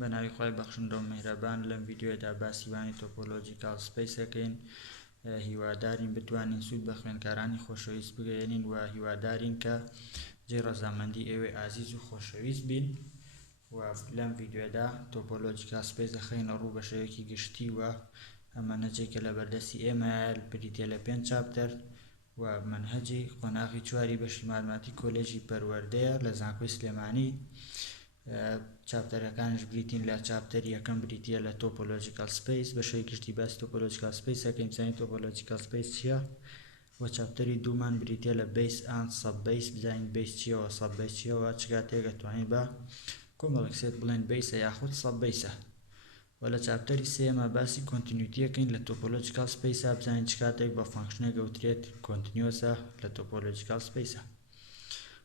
بەناوی خۆی بەخشندە و میهرەبان لەم ڤیدیۆدا باسیوانی تۆپۆلۆجیکال سپەیسەکەین. هیوادارین بتوانین سوود بە خوێندکارانی خۆشەویست بگەێنین و هیوادارین کە جێی ڕەزامەندی ئێوەی ئازیز و خۆشەویست بین و لەم ڤیدیۆدا تۆپۆلۆجیکال سپەیس دەخەینە ڕوو بە شێوەیەکی گشتی و ئەمە نەجێکە لە بەردەستی ئێمەیە بریتیە لە 5 چاپتەر و منهەجی قۆناغی چواری بەشی مالماتی کۆلێژی پەروەردەیە لە زانکۆی سلێمانی. چاپتەرەکانش بریتین لە چاپتەر یەکەم بریتیە لە تۆپۆلۆجیکال سپەیس بە شێوەی گشتی باسی تۆپۆلۆجیکال سپەیسەکەین بزانین تۆپۆلۆجیکال سپەیس چییە و چاپتەری دوومان بریتیە لە بیس ئاند سەب بیس بزانین بیس چییەوە سەب بیس چییەوە چ کاتێک دەتوانین بە کۆمەڵێک سێت بڵێن بیسە یاخود سەب بیسە. و لە چاپتەری سێمە باسی کۆنتینیوتیەکەین لە تۆپۆلۆجیکال سپەیسە بزانین چ کاتێک بە فانکشنێک گەوترێت کۆنتینیۆسە لە تۆپۆلۆجیکال سپەیسە.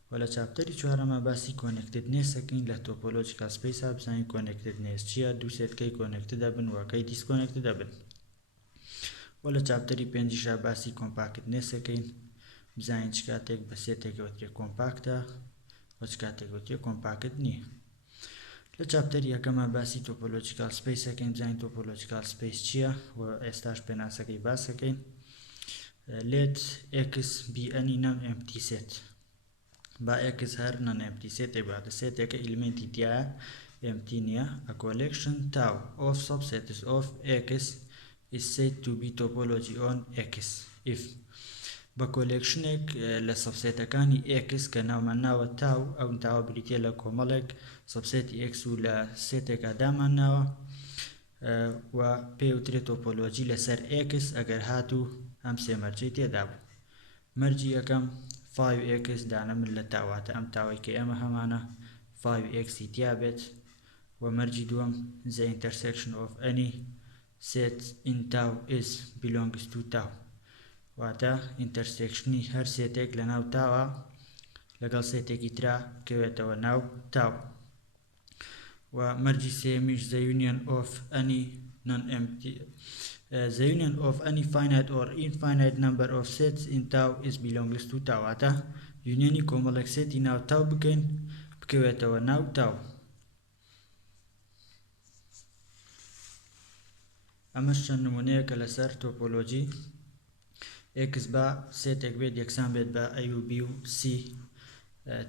و لە چاپتەری چوارەمە باسی کۆنێکتدنێسەکەین لە تۆپۆلۆجیکال سپەیسە بزانین کۆنێکتدنێس چییە دوو سێتکەی کۆنێکتد دەبن و کەی دیسکۆنێکتد دەبن. و لە چاپتەری پێنجیشە باسی کۆمپاکتنێسەکەین بزانین چ کاتێک بە سێتێک گەوترێت کۆمپاکتە و چ کاتێک گەوترێت کۆمپاکت نییە. لە چاپتەری یەکەمە باسی تۆپۆلۆجیکال سپەیسەکەین بزانین تۆپۆلۆجیکال سپەیس چییە و ئێستاش پێناسەکەی باسەکەین. لێت x بی ئەنی نەم ئەمپتی سێت با x هەر نەن ئەمپتی سێتێک باتە سێتێکە ئیلمنتی تایە ئەمپتی نییە. A collection tau of subsets of x is said to be topology on x if بە کۆلێکشنێک لە سەبسێتەکانی x کە ناومان ناوە تاو ئەو تاوە بریتیە لە کۆمەڵێک سەبسێتی x و لە سێتێکە دامان ناوە و پێوترێت تۆپۆلۆجی لەسەر x ئەگەر هاتوو ئەم سێ مەرجەی تێدا بوو. مەرجی یەکەم 5x دانە من لە تاواتە ئەم تاوەی کە ئێمە هەمانە 5x تیا بێت و مەرجی دووەم the intersection of any set in tau is belongs to tau واتە ئینتەرسێکشنی هەر سێتێک لە ناو تاوە لەگەڵ سێتێکی ترا بکەوێتەوە ناو تاو. و مەرجی سێمیش the union of any non-empty the union of any finite or infinite number of sets in tau is belongs to tau واتە یونیۆنی کۆمەڵێک سێتی ناو تاو بکەین بکەوێتەوە ناو تاو. ئەمەش چەند نمونەیەکە لەسەر تۆپۆلۆجی x با سێتێک بێت یەکسان بێت بە a و b و c.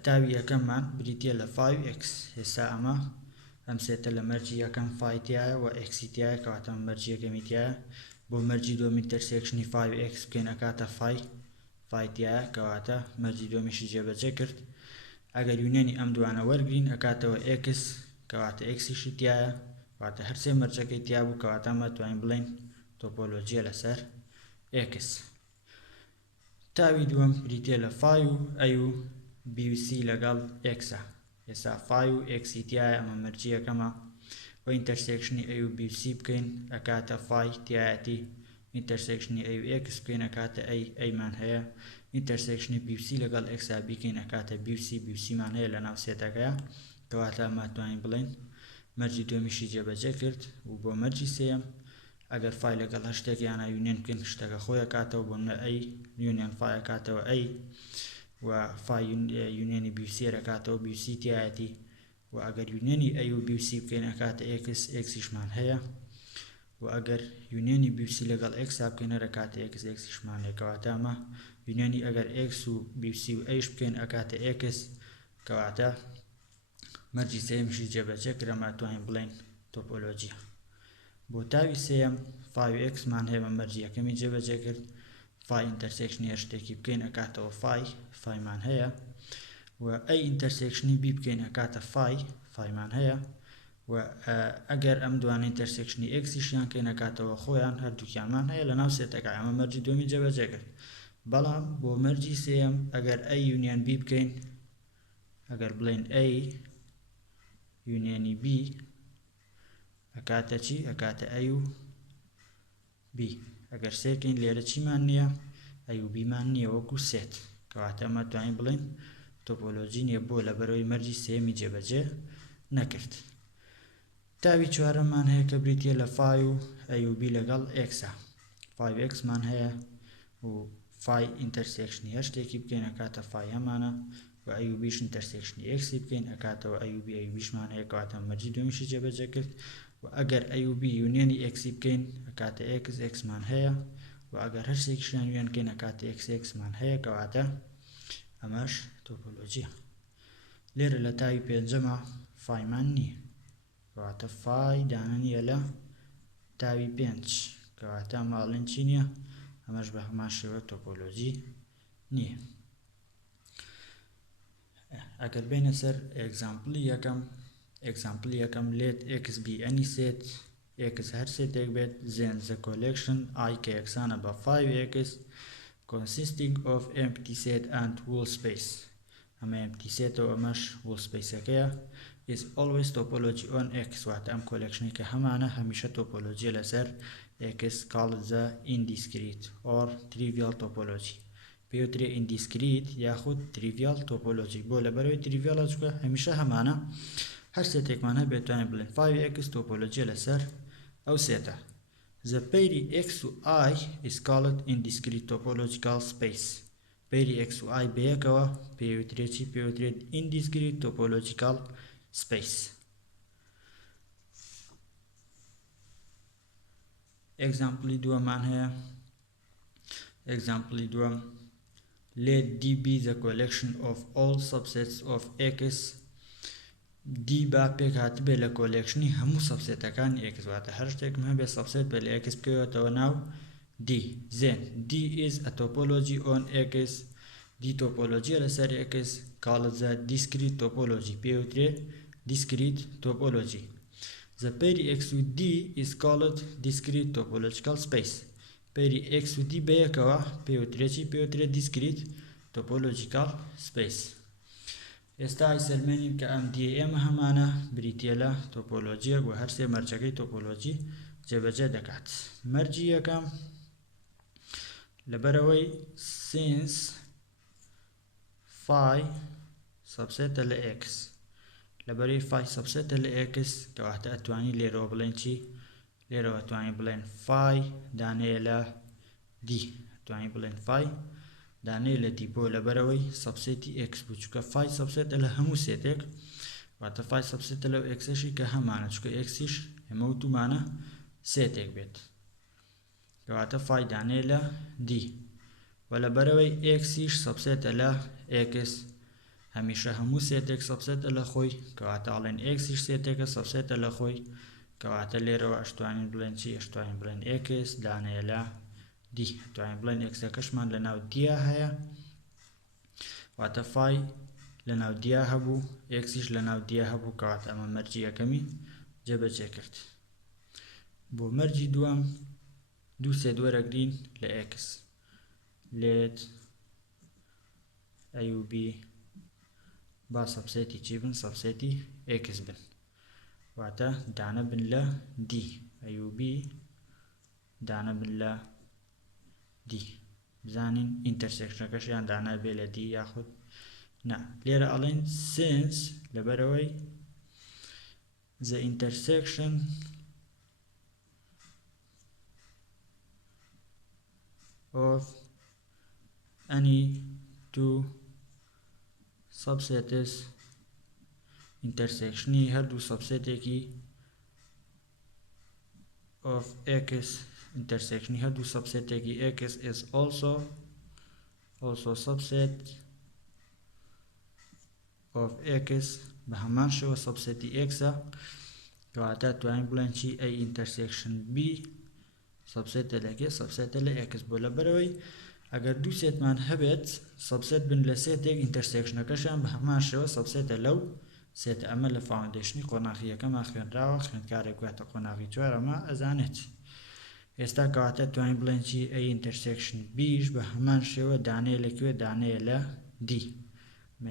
تاوی یەکەممان بریتیە لە 5x هێستا ئەم سێتە لە مەرجی یەکەم فایتایە و x تایە کەواتە مەرجی یەکەمی تایە بۆ مەرجی دووەم ئینتەرسێکشنی 5x بکەین ئەکاتە فایتایە کەواتە مەرجی دووەمیشی جێبەجێ کرد. ئەگەر یونیۆنی ئەم دوانە وەرگرین ئەکاتەوە x کەواتە xیشی تایە واتە هەر سێ مەرجەکەی تیا بوو کەواتە ئەمە توانین بڵێن تۆپۆلۆجیە لەسەر x. تاوی دووەم بریتیە لە فای و a و b و c لەگەڵ x-ە ئێستا فای و x تایە ئەمە مەرجی یەکەمە و ئینتەرسێکشنی a و b و c بکەین ئەکاتە فای تایەتی ئینتەرسێکشنی a و x بکەین ئەکاتە ئەیمان هەیە ئینتەرسێکشنی b و c لەگەڵ x-ا بیکەین ئەکاتە b و c مان هەیە لە ناو سێتەکەیە کەواتە ئەمە توانین بڵێن مەرجی دووەمیشی جێبەجێ کرد. و بۆ مەرجی سێیەم ئەگەر فای لەگەڵ هەر شتێک یانە یونیۆن بکەین شتەکە خۆی کاتەوە بۆ منە a یونیۆن فای کاتەوە a و فای یونیۆنی b و c کاتەوە b و c تایەتی و ئەگەر یونیۆنی a و b و c بکەین ئەکاتە xیشمان هەیە و ئەگەر یونیۆنی b و c لەگەڵ x بکەین ئەکاتە xیشمان هەیە کەواتە ئەمە یونیۆنی ئەگەر x و b و c و a بکەین ئەکاتە x کەواتە مەرجی سێمیشی جێبەجێ کرد ئەمە توانین بڵێن تۆپۆلۆجیە. بۆ تاوی سێیەم فای و x مان هەیە مەرجی یەکەمی جێبەجێ کرد فای ئینتەرسێکشنی هەر شتێکی بکەین ئەکاتەوە فایمان هەیە و ئەی ئینتەرسێکشنی b بکەین ئەکاتە فایمان هەیە و ئەگەر ئەم دوانە ئینتەرسێکشنی xیشیان کەین ئەکاتەوە خۆیان هەردووکیانمان هەیە لە ناو سێتەکە ئەمە مەرجی دووەمی جێبەجێ کرد. بەڵام بۆ مەرجی سێیەم ئەگەر a یونیۆن b بکەین ئەگەر بڵێن a یونیۆنی b ئەکاتە چی ئەکاتە a و b ئەگەر سێکەین لێرە چیمان نییە a و b مان نییە وەکو سێت کەواتە ئەمە توانین بڵێن تۆپۆلۆجی نییە بۆ لەبەرەوەی مەرجی سێمی جێبەجێ نەکرد. تاوی چوارەممان هەیە کە بریتیە لە فای و a و b لەگەڵ x-ە 5x مان هەیە و فای ئینتەرسێکشنی هەر شتێکی بکەین ئەکاتە فای هەمانە و ئەی و بیش ئینتەرسێکشنی ئێکسی بکەین ئەکاتەوە ئەی و بی ئەی بیشمان هەیە کەواتە مەرجی دومیشی جێبەجێ کرد و ئەگەر ئەی و بی یونیۆنی ئێکسی بکەین ئەکاتە ئێکس ئێکسمان هەیە و ئەگەر هەرسێکیشیان یونیۆن بکەین ئەکاتە ئێکس ئێکسمان هەیە کەواتە ئەمەش تۆپۆلۆجیە. لێرە لە تاوی پێنجەمە فایمان نییە کەواتە فای دانە نییە لە تاوی پێنج کەواتە ماڵێن چی نییە ئەمەش بە هەمان شێوە تۆپۆلۆجی نییە. ئەگەر بینە سەر ئێگزامپڵی یەکەم لێت x بی ئەنی سێت x هەر سێتێک بێت then the collection I کە یەکسانە بە 5x consisting of empty set and whole space ئەمە empty set و ئەمەش whole spaceەکەیە is always topology on x واتە ئەم کۆلێکشنی کە هەمانە هەمیشە تۆپۆلۆجیە لەسەر x called the indiscrete or trivial topology پێوترێ indiscrete یاخود trivial topology بۆ لەبەرەوەی trivial چکە هەمیشە هەمانە هەر سێتێکمان هەبێت توانێت بڵێن 5x تۆپۆلۆجیە لەسەر ئەو سێتە. The پەیری x و I is called indiscrete topological space پەیری x و I بەیەکەوە پێوترێت indiscrete topological space. Exampleی دووەمان هەیە exampleی دووەم let D be the collection of all subsets of x D با پێک هاتبێ لە کۆلێکشنی هەموو سەبسێتەکانی x واتە هەر شتێکم هەبێ سەبسێت بێ لە x بکەوێتەوە ناو D then D is a topology on x D topology لەسەر x called the discrete topology پێوترێ discrete topology. The پەیری x و D is called discrete topological space پەیری x و D بەیەکەوە پێوترێ discrete topological space. ئێستا سەرمێنیم کە ئەم دی ئێمە هەمانە بریتیە لە تۆپۆلۆجیە و هەر سێ مەرجەکەی تۆپۆلۆجی جێبەجێ دەکات. مەرجی یەکەم لەبەرەوەی since phi سەبسێتە لە x لەبەرەوەی phi سەبسێتە لە x کەواتە ئەتوانی لێرەوە بڵێن چی لێرەوە ئەتوانی بڵێن phi دانەیە لە d ئەتوانی بڵێن phi دانەیە لە دی بۆ لەبەرەوەی سەبسێتی x بوو چکە phi سەبسێتە لە هەموو سێتێک واتە phi سەبسێتە لەو xشی کە هەمانە چکە xیش ئێمە وتومانە سێتێک بێت کەواتە phi دانەیە لە d و لەبەرەوەی xیش سەبسێتە لە x هەمیشە هەموو سێتێک سەبسێتە لە خۆی کەواتە ئەڵێن xیش سێتێکە سەبسێتە لە خۆی کەواتە لێرەوە ئەشتوانین بڵێن چی ئەشتوانین بڵێن x دانەیە لە d توانین بڵێن x-ەکەشمان لە ناو d هەیە واتە phi لە ناو d هەبوو xیش لە ناو d هەبوو کەواتە ئەمە مەرجی یەکەمی جێبەجێ کرد. بۆ مەرجی دووەم دوو سێت وەرەگرین لە x لێت a و b با سەبسێتی چی بن سەبسێتی x بن واتە دانە بن لە d a و b دانە بن لە d بزانین ئینتەرسێکشنەکەشیان دانا بێ لە d یاخود نا لێرە ئەڵێن since لەبەرەوەی the intersection of any two subsets intersectionی هەردوو سەبسێتێکی of x intersectionی هەردوو سەبسێتێکی x is also subset of x بە هەمان شێوە سەبسێتی x-ە کەواتە توانین بڵێن چی a intersection b سەبسێتە لەکێ سەبسێتە لە x بۆ لەبەرەوەی ئەگەر دوو سێتمان هەبێت سەبسێت بن لە سێتێک ئینتەرسێکشنەکەشیان بە هەمان شێوە سەبسێتە لەو سێتە ئەمە لە فاوندیشنی قۆناغی یەکەمە خوێنراوە خوێندکارێک واتە قۆناغی چوارەمە ئەزانێت. ئێستا کەواتە توانین بڵێن چی a intersection bش بە هەمان شێوە دانەیە لەکوێ دانەیە لە d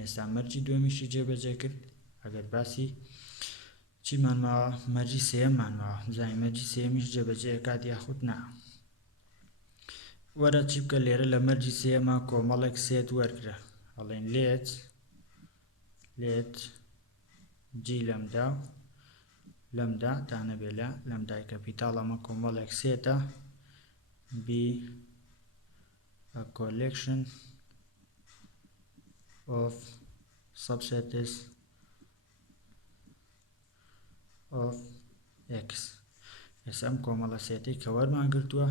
ئێستا مەرجی دووەمیشی جێبەجێ کرد ئەگەر باسی چیمان ماوە مەرجی سێەممان ماوە بزانین مەرجی سێەمیش جێبەجێ کات یاخود نا وەرە چی بکە لێرە لە مەرجی سێەمە کۆمەڵێک سێت وەرگرە ئەڵێن لێت جی لەمدا دانە بێ لە لەمدای کەپیتاڵ ئەمە کۆمەڵێک سێتە b a collection of subsets of x اسم كومالا سيتي كور ما قلتوا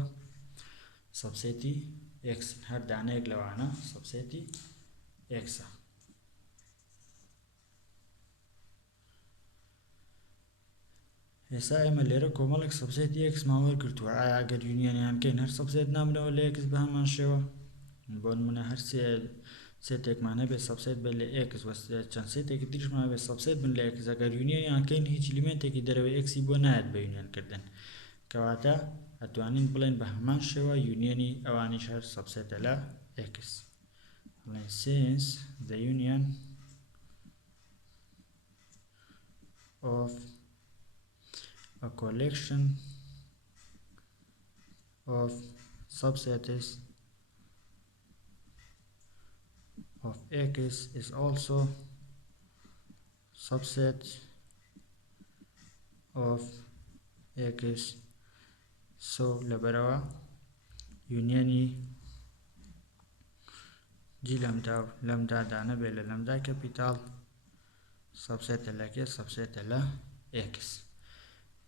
subseti x هر دانيك لو أنا subseti x هسا اما ليرة كومالك subseti x ما ور قلتوا اگر يونيون يعني كين هر subset نامنا ولا x بهمان شوا بون من هر set ek معناه به subset بل x و چند set ek دیش معناه به subset بل x اگر يونيون يعني كين هیچ element ek درو x يبو نهاد به يونيون کردن كواتا اتوانين بلين بهمان شوا يونيوني اوانيش هر subset لا x since the union of a collection of subsets of x is also subset of x so لبروا unioni جي لمدا دانا بلا لمدا كابيتال subset لك subset لا x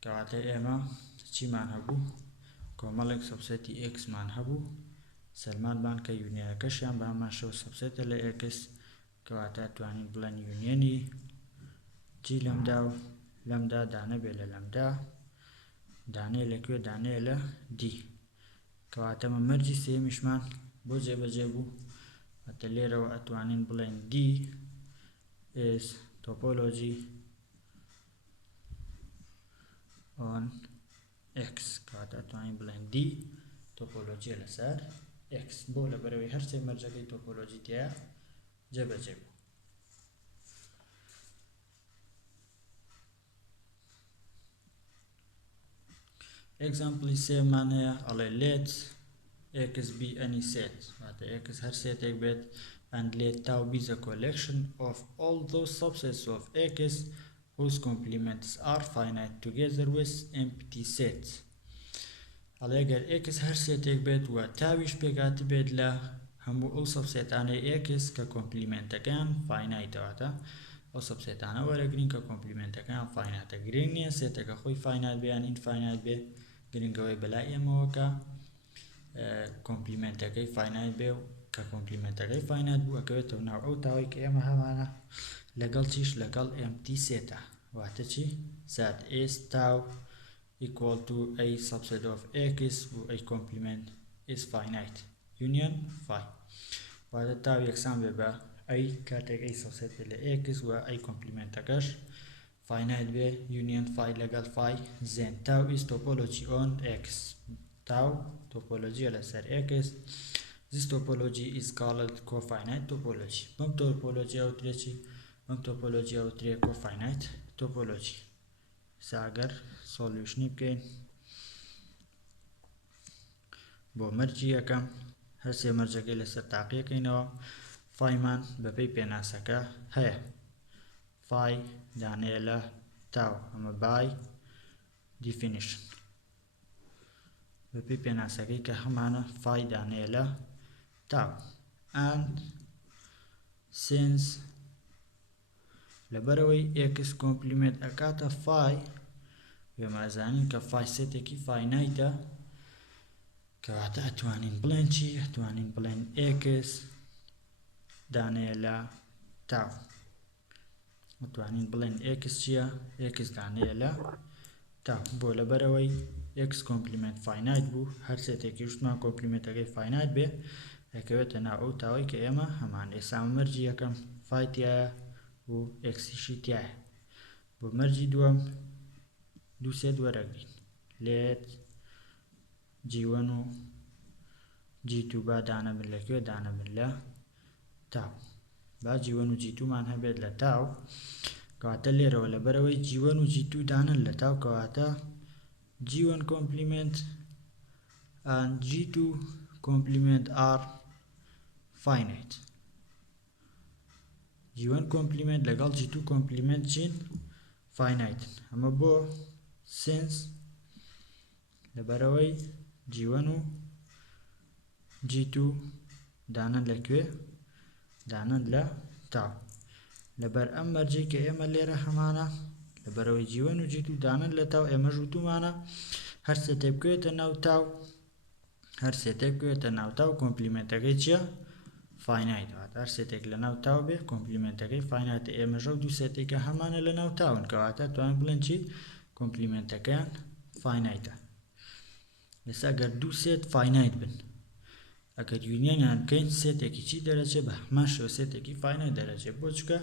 كواتا اما چی مان هبو كومالك subset x مان هبو سلمان بان كا يونيا كشيان بهما شو subset لا x كواتا توانين بلان يونيوني جي لمدا دانا بلا لمدا دانه لكو دانه لا دي كواتا مرجي سيمش مان بو جيبا جيبو اتليرو اتوانين بلين دي is topology on x كواتا اتوانين بلين دي topology لسار x بولا بروي هر سي مرجا كي topology تيا جيبا جيبو example say معناه على let x be any set هذا x هر set ek bet and let tau be the collection of all those subsets of x whose complements are finite together with empty sets على اگر x هر set ek bet و tauish بقات bet لا همو all subset ane x ka complement كان finite هذا او subset ane ولا green ka complement كان finite green نيا set ka خوي finite بيان infinite بي green قوي بلا اموكا complement كي finite بي ka complement كي finite بو اكويتو نوع او تاوي كي اما همانا لقل تيش لقل empty set واتشي that is tau equal to a subset of x و a complement is finite union phi وهذا تاو يكسان ببا اي كاتك اي subset ل x و اي complement كاش finite be union phi legal phi then tau is topology on x tau topology على سر x this topology is called cofinite topology بم topology او تريشي بم topology او تري cofinite topology ساگر solution بكين بو مرجي يكم هر سي مرجع كي لسر تعقيق كينو phi man ببي بيناسكا هيا phi دانيلا tau اما by definition ببي بيناسكي كهمانا phi دانيلا tau and since لبروي x complement اكاتا phi بما زانين ك phi set كي finite كواتا اتوانين بلين چي اتوانين بلين x دانيلا tau اتوانين بلين x چيا x دانيلا tau بولا بروي x complement finite بو هر set كي شما complement كي finite بي اكويتا نا او تاوي كي اما همان اسام مرجي يكم phi تيا و x شي تيا بو مرجي دوام دو سيد ورقين let g1 و g2 با دانا من لكيو دانا من لا تاو با g1 و g2 معنها بيد لا تاو كواتا ليرا ولا بروي g1 و g2 دانا لا تاو كواتا g1 complement and g2 complement are finite g1 complement لقال g2 complement جين finite اما بو since لبروي g1 و g2 دانا لكوي دانا لا تاو لەبەر ئەم مەرجەی کە ئێمە لێرە هەمانە لەبەرەوەی جیوەن و جیت و دانن لە تاو ئێمە ژووتومانە هەر سێتێک بکەوێتە ناو تاو هەر سێتێک بکەوێتە ناو تاو کۆمپلیمنتەکەی چییە؟ فاینایت. هەر سێتێک لە ناو تاو بێ کۆمپلیمنتەکەی فاینایتە. ئێمە ژەو دوو سێتێکە هەمانە لە ناو تاون کەواتە توانین بڵێن چی؟ کۆمپلیمنتەکەیان فاینایتە. ئێستا ئەگەر دوو سێت فاینایت بن ئەگەر یونیۆنیان بکەین سێتێکی چی دەرەچێت؟ بە هەمان شێوە سێتێکی فاینایت دەرەچێت. بۆ چونکە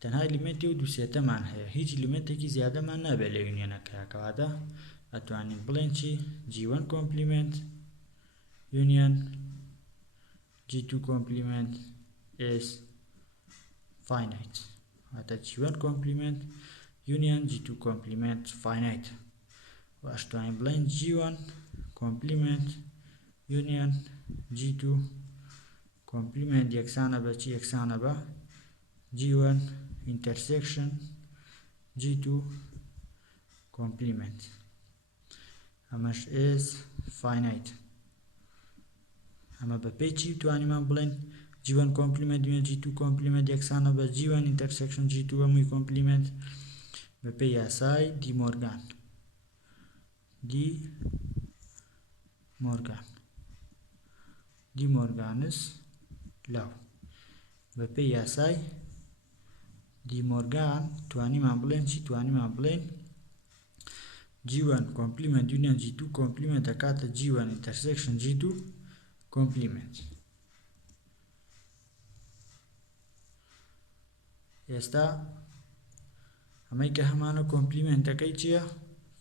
تەنها ئلیمنتی و دوو سێتەمان هەیە، هیچ ئلیمنتێکی زیادەمان نابێت لە یونیۆنەکە. کەواتە ئەتوانین بڵێن چی؟ G1 complement union G2 complement is finite. کەواتە G1 complement union G2 complement finite. باش توانین بڵێن G1 complement union G2 complement یەکسانە بە چی؟ یەکسانە بە G1 intersection G2 complement. ئەمەش is finite. ئەمە بە پێی چی توانیمان بڵێن G1 complement union G2 complement یەکسانە بە G1 intersection G2 هەمووی complement بە پێی یاسای دیمۆرگان. دیمۆرگانس لاو. بە پێی یاسای دیمۆرگان توانیمان بڵێن چی؟ توانیمان بڵێن G1 complement union G2 complement دەکاتە G1 intersection G2 complement. ئێستا ئەمەی کە هەمانە کۆمپلیمنتەکەی چییە؟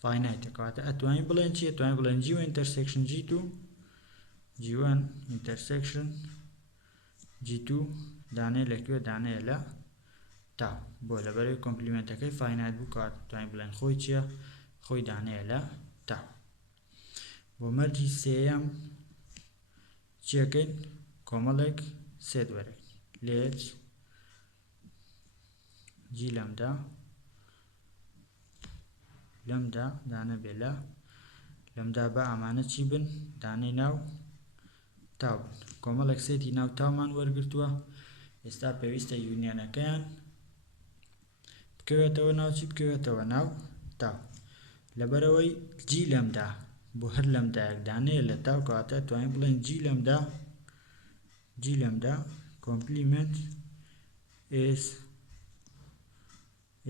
فاینایتە. کەواتە ئەتوانین بڵێن چی؟ ئەتوانین بڵێن G1 intersection G2 G1 intersection G2 دانەیە لەکوێ؟ دانەیە لە تاو. بۆ لەبەرەوەی کۆمپلیمنتەکەی فاینایت بوو کەواتە ئەتوانین بڵێن خۆی چییە؟ خۆی دانەیە لە تاو. بۆ مەرجی سێیەم چیەکەین؟ کۆمەڵێک سێت وەرەگرین. لێت جی لەمدا دانە بێ لە لەمدا بە ئەمانە چی بن؟ دانەی ناو تاو بن. کۆمەڵێک سێتی ناو تاومان وەرگرتووە. ئێستا پێویستە یونیۆنەکەیان بکەوێتەوە ناو چی؟ بکەوێتەوە ناو تاو. لەبەرەوەی جی لەمدا بۆ هەر لەمدایەک دانەیە لە تاو کەواتە توانین بڵێن جی لەمدا complement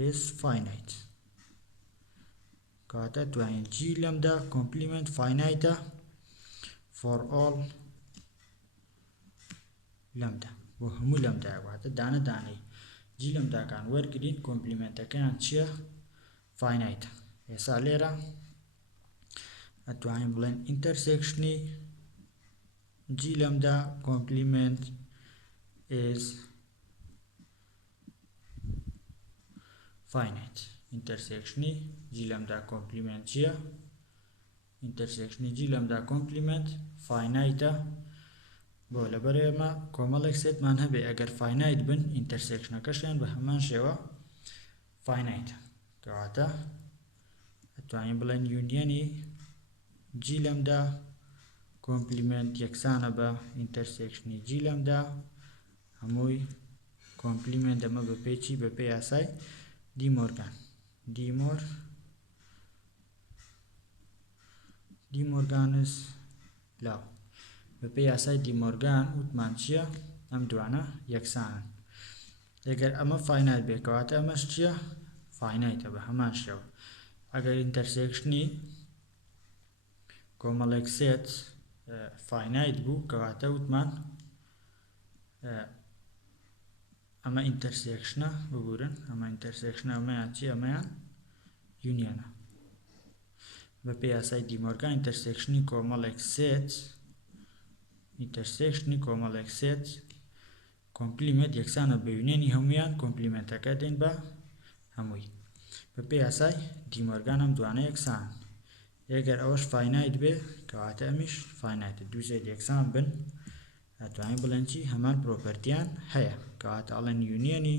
is finite. کەواتە توانین جی لەمدا complement finite for all لەمدا بۆ هەموو لەمدایە. کەواتە دانەی جی لەمداکان وەرگرین کۆمپلیمنتەکەیان چییە؟ فاینایتە. ئێستا لێرە ئەتوانین بڵێن ئینتەرسێکشنی جی لەمدا complement is finite. ئینتەرسێکشنی جی لەمدا complement چییە؟ ئینتەرسێکشنی جی لەمدا complement فاینایتە. بۆ لەبەرەوەی ئێمە کۆمەڵێک سێتمان هەبێ ئەگەر فاینایت بن ئینتەرسێکشنەکەشیان بە هەمان شێوە فاینایتە. کەواتە ئەتوانین بڵێن یونیۆنی جی لەمدا complement یەکسانە بە ئینتەرسێکشنی جی لەمدا هەمووی complement. ئەمە بە پێی چی؟ بە پێی یاسای دیمۆرگانس لاو. بە پێی یاسای دیمۆرگان وتمان چییە؟ ئەم دوانە یەکسانن. ئەگەر ئەمە فاینایت بێ کەواتە ئەمەش چییە؟ فاینایتە بە هەمان شێوە. ئەگەر ئینتەرسێکشنی کۆمەڵێک سێت فاینایت بوو کەواتە وتمان ئەمە ئینتەرسێکشنە ببورن ئەمە ئینتەرسێکشنە ئەمەیان چی؟ ئەمەیان یونیۆنە. بە پێی یاسای دیمۆرگان ئینتەرسێکشنی کۆمەڵێک سێت کۆمپلیمنت یەکسانە بە یونیۆنی هەموویان کۆمپلیمنتەکە دێن بە هەمووی. بە پێی یاسای دیمۆرگان ئەم دوانە یەکسان. ئەگەر ئەوەش فاینایت بێ کەواتە ئەمیش فاینایتە. دوو سێت یەکسان بن ئەتوانین بڵێن چی؟ هەمان پرۆپەرتیان هەیە. کەواتە ئەڵێن یونیۆنی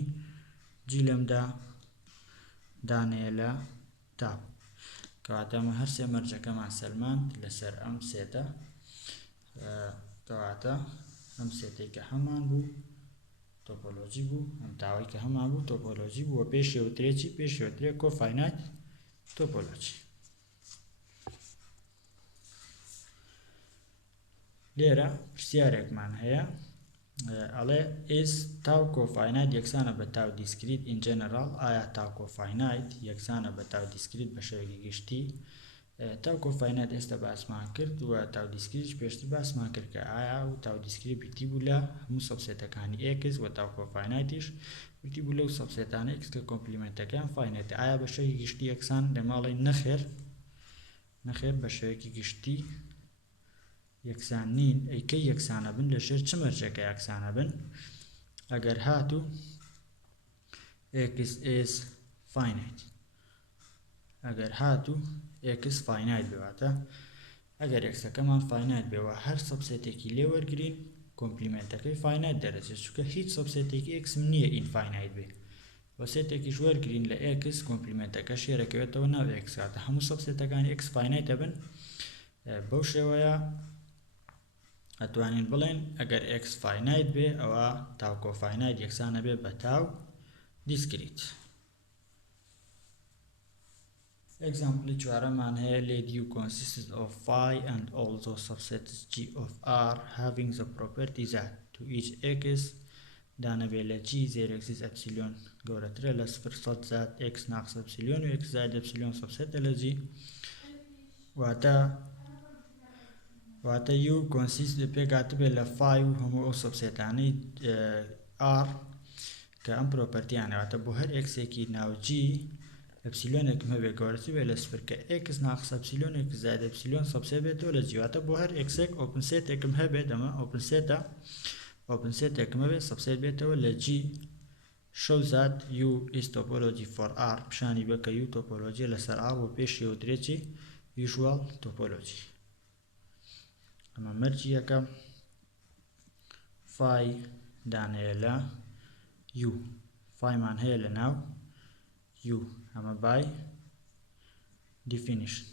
جی لەمدا دانەیە لە تاو. کەواتە ئەمە هەر سێ مەرجەکەمان سەلماند لەسەر ئەم سێتە. کەواتە ئەم سێتێک کە هەمان بوو توپۆلۆژی بوو ئەم تاوای کە هەمان بوو تۆپۆلۆژی بووە پێشێوترێکی پێشێوترێ کۆفاینایت تۆپۆلۆژی لێرە پرسیارێکمان هەیە ئەڵێ is تاو کۆفاینایت یەکسانە بە تاو دیسکریت in general ئایا تاو کۆفاینایت یەکسانە بە تاو دیسکریت بە شێوەیەکی گشتی تاو کۆفاینایت ئێستا باسمان کرد و تاو دیسکریتش پێشتر باسمان کرد کە ئایا و تاو دیسکریت پرتی بوو لە هەموو سەبسێتەکانی x و تاو کۆفاینایتیش پرتی بوو لەو سەبسێتانە x کە کۆمپلیمنتەکەیان فاینایت ئایا بە شێوەیەکی گشتی یەکسان لەماڵی نەخێر بە شێوەیەکی گشتی یەکسان نین ئەیکەی یەکسانە بن لە ژێر چ مەرجەکە یەکسانە بن ئەگەر هاتوو x is finite ئەگەر هاتوو x finite بێواتە ئەگەر xەکەمان finite بێوە هەر سەبسێتێکی لێ وەرگرین کۆمپلیمنتەکەی finite دەرەچێت چونکە هیچ سەبسێتێکی x نییە infinite بێ وەسێتێکیش وەرگرین لە x کۆمپلیمنتەکە شێرەکەوێتەوە ناو x کاتە هەموو سەبسێتەکانی x finite بن بەو شێوەیە ئەتوانین بڵێن ئەگەر x finite بێ ئەوە تاو کۆفاینایت یەکسانە بێ بە تاو دیسکریت example چوارەمان هەیە let u consists of phi and all those subsets g of r having the property that to each x دانەبێ لە g زێرەکسیس ئەپسیلۆن گەورەترە لە سفر سەد زات x ناقص ئەپسیلۆن و x زائد ئەپسیلۆن سەبسێتە لە g واتە u consist پێکاتبێت لە phi و هەموو ئەو سەبسێتانەی r کە ئەم پرۆپەرتیانە واتە بۆ هەر xێکی ناو g ئەپسیلۆنێکم هەبێ گەورەتر بێت لە سفر کە x ناقص ئەپسیلۆن x زائد ئەپسیلۆن سەبسێت بێتەوە لە g واتە بۆ هەر xێک ئۆپن سێتێکم هەبێت ئەمە ئۆپن سێتێکم هەبێت سەبسێت بێتەوە لە g show that u is topology for r پیشانی بە کە u تۆپۆلۆژیە لەسەر r و پێشێوترێکی usual topology ئەمە مەرجی یەکەم phi دانەیە لە u phiمان هەیە لە ناو u ئەمە by definition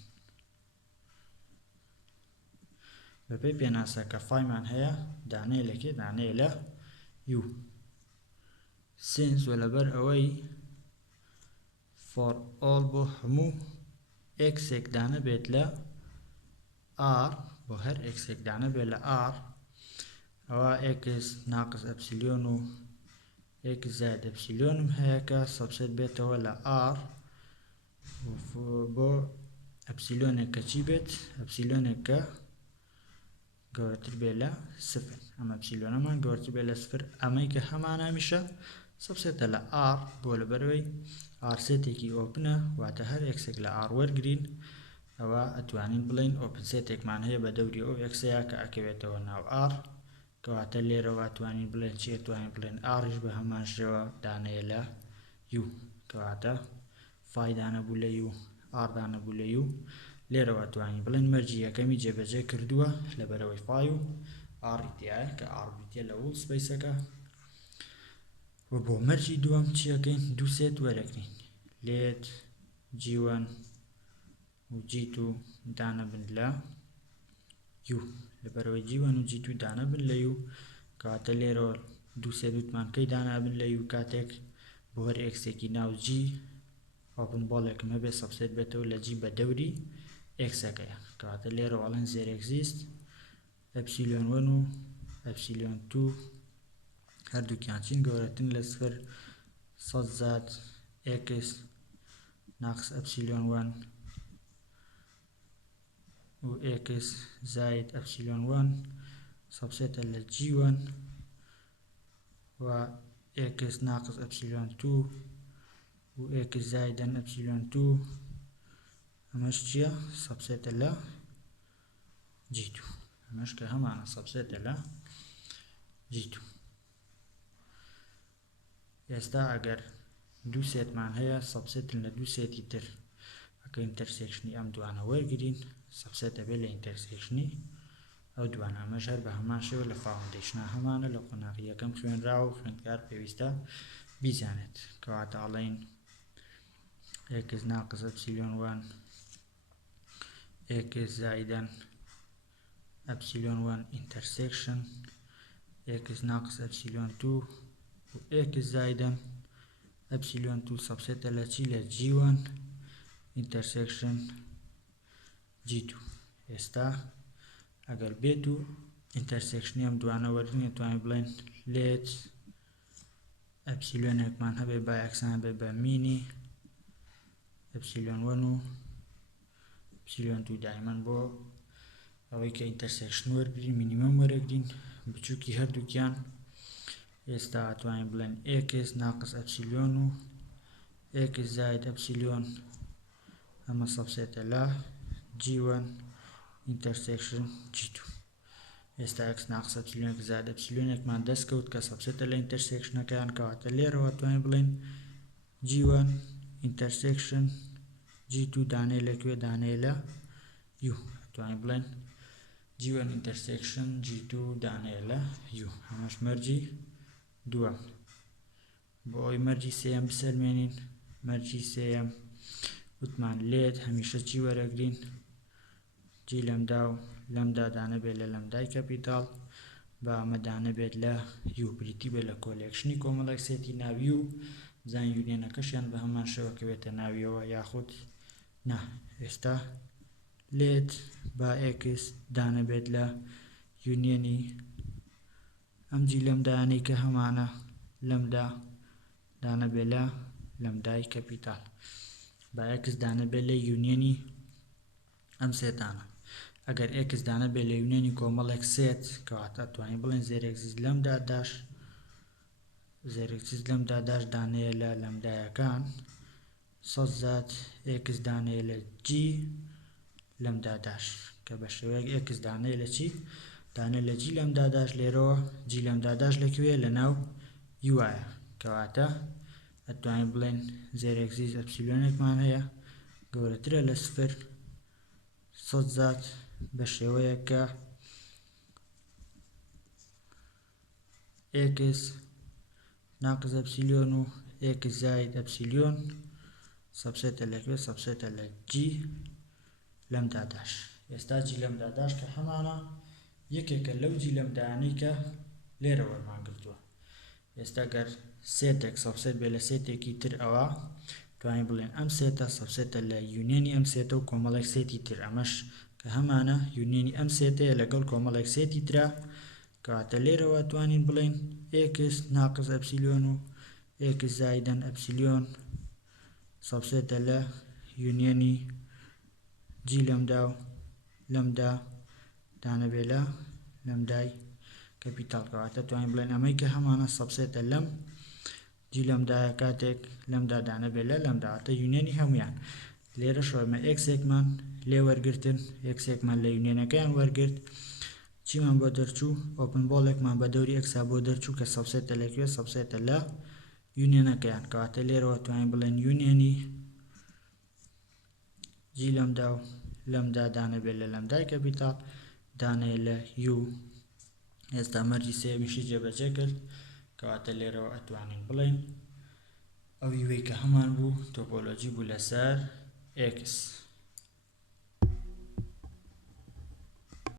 بەپێی پێناسە کە phiمان هەیە دانەیە لەکێ دانەیە لە u since و لەبەر ئەوەی for all بۆ هەموو xێک دانە بێت لە r بۆ هەر xێک دانە بێت لە r ئەوە x ناقص ئەپسیلۆن و x زائد ئەپسیلۆنم هەیە کە سەبسێت بێتەوە لە r بۆ ئەپسیلۆنێک کە چی بێت ئەپسیلۆنێک کە گەورەتر بێت لە سفر ئەمە ئەپسیلۆنەمان گەورەتر بێت لە سفر ئەمەی کە هەمان هەمیشە سەبسێتە لە r بۆ لەبەرەوەی r سێتێکی ئۆپنە واتە هەر xێک لە r وەرگرین ئەوە ئەتوانین بڵین ئۆپن سێتێکمان هەیە بە دەوری ئەو xەیە کە ئەکەوێتەوە ناو r کەواتە لێرەوە ئەتوانین بڵێن چی ئەتوانین بڵێن rش بە هەمان شێوە دانەیە لە u کەواتە phi دانەبوو لە u r دانەبوو لە u لێرەوە ئەتوانین بڵێن مەرجی یەکەمی جێبەجێ کردووە لەبەرەوەی phi و r ئیتیایە کە r بریتە لە wall space-ەکە و بۆ مەرجی دووەم چیەکەین دوو سێت وەرەگرین لێت g1 و g2 دانەبن لە u لەبەرەوەی g1 و g2 دانەبن لە u کەواتە لێرەوە دوو سێت وتمان کەی دانابن لە u کاتێک بۆ هەر xێکی ناو g ئۆپن بۆڵێکم هەبێ سەبسێت بێتەوە لە g بە دەوری xەکەیە کەواتە لێرە ئەڵێن زێر exist ئەپسیلۆن 1 و ئەپسیلۆن 2 هەردووکیان چین گەورەترن لە سفر سەد زات x ناقص ئەپسیلۆن 1 و x زائد ئەپسیلۆن 1 سەبسێتە لە g1 و x ناقص ئەپسیلۆن 2 و x زائدەن ئەپسیلۆن 2 ئەمەش چییە؟ سەبسێتە لە g2 ئەمەش کە هەمانە سەبسێتە لە g2 ئێستا ئەگەر دوو سێتمان هەیە سەبسێتن لە دوو سێتی تر ئەکە ئینتەرسێکشنی ئەم دوانە وەرگرین سەبسێتە بێت لە ئینتەرسێکشنی ئەو دوانە ئەمەش هەر بە هەمان شێوە لە فاوندیشنە هەمانە لە قۆناغی یەکەم خوێنراوە و خوێندکار پێویستە بیزانێت کەواتە ئەڵێن x ناقص ئەپسیلۆن 1 x زائدەن ئەپسیلۆن 1 intersection x ناقص ئەپسیلۆن 2 x زائدا epsilon 2 subset لە چی لە g1 intersection g2 ئێستا ئەگەر بێت و intersection ئەم دوانە وەرگین توانین بڵێن لێت ئەپسیلۆنێکمان هەبێ با یەکسان بێ بە مینی ئەپسیلۆن 1 و ئەپسیلۆن 2 دایمەن بۆ ئەوەی کە intersection وەرگین مینیمەم وەرەگرین بچووکی هەردووکیان ئێستا توانین بڵێن x ناقص ئەپسیلۆن و x زائد ئەپسیلۆن ئەمە سەبسێتە لە g1 intersection g2 ئێستا x ناقص ئەپسیلۆن زائد ئەپسیلۆنێکمان دەستکەوت کە سەبسێتە لە intersection-ەکەیان کەواتە لێرەوە توانین بڵێن g1 intersection g2 دانەیە لەکوێ دانەیە لە u توانین بڵێن g1 intersection g2 دانەیە لە u ئەمەش مەرجی دووەم بۆ ئەوی مەرجی سێیەم بسەلمێنین مەرجی سێیەم وتمان لێت هەمیشە چی وەرەگرین جی لەمدا و لەمدا دانە بێت لە لەمدای کەپیتاڵ با ئەمە دانە بێت لە u بریتی بێت لە کۆلێکشنی کۆمەڵێک سێتی ناوی و بزانین یونیۆنەکەشیان بە هەمان شێوە کە بێتە ناویەوە یاخود نا ئێستا لێت با x دانە بێت لە یونیۆنی ئەم جی لەمدایانەی کە هەمانە لەمدا دانە بێت لە لەمدای کەپیتاڵ با x دانە بێت لە یونیۆنی ئەم سێتانە ئەگەر x دانە بێت لە یونیۆنی کۆمەڵێک سێت کەواتە توانین بڵێن زێرێکزیز لەمدا داش زێرێکزیز لەمدا داش دانەیە لە لەمدایەکان سەد زات x دانەیە لە g لەمدا داش کە بە شێوەیەک x دانەیە لە چی دانەیە لە g لەمدا داش لێرەوە g لەمدا داش لەکوێ لە ناو u وایە کەواتە ئەتوانین بڵێن زێرێکزیز ئەپسیلۆنێکمان هەیە گەورەترە لە سفر سەد زات بە شێوەیە کە x ناقص ئەپسیلۆن و x زائد ئەپسیلۆن سەبسێتە لەکوێ سەبسێتە لە g لەمدا داش ئێستا g لەمدا داش کە هەمانە یەکێکە لەو g لەمدایانەی کە لێرە وەرمان گرتووە ئێستا گەر سێتێک سەبسێت بێ لە سێتێکی تر ئەوە توانین بڵێن ئەم سێتە سەبسێتە لە یونیۆنی ئەم سێتە و کۆمەڵێک سێتی تر ئەمەش کە هەمانە یونیۆنی ئەم سێتەیە لەگەڵ کۆمەڵێک سێتی ترا کەواتە لێرەوە توانین بڵێن x ناقص ئەپسیلۆن و x زائدەن ئەپسیلۆن سەبسێتە لە یونیۆنی g لەمدا و لەمدا دانە بێت لە لەمدای کەپیتاڵ کەواتە توانین بڵێن ئەمەی کە هەمانە سەبسێتە لەم g لەمدایە کاتێک لەمدا دانە بێت لە لەمداواتە یونیۆنی هەمویان لێرە شۆمە x-ێکمان لێ وەرگرتن x-ێکمان لە یونیۆنەکەیان وەرگرت چیمان بۆ دەرچوو ئۆپن بۆڵێکمان بە دەوری x بۆ دەرچوو کە سەبسێتە لەکوێ سەبسێتە لە یونیۆنەکەیان کەواتە لێرەوە توانین بڵێن یونیۆنی g لەمدا و لەمدا دانە بێت لە لەمدای کەپیتاڵ دانەیە لە u ئێستا مەرجی سێمیشی جێبەجێ کرد کەواتە لێرەوە ئەتوانین بڵێن ئەو وەی کە هەمان بوو تۆپۆلۆجی بوو لەسەر x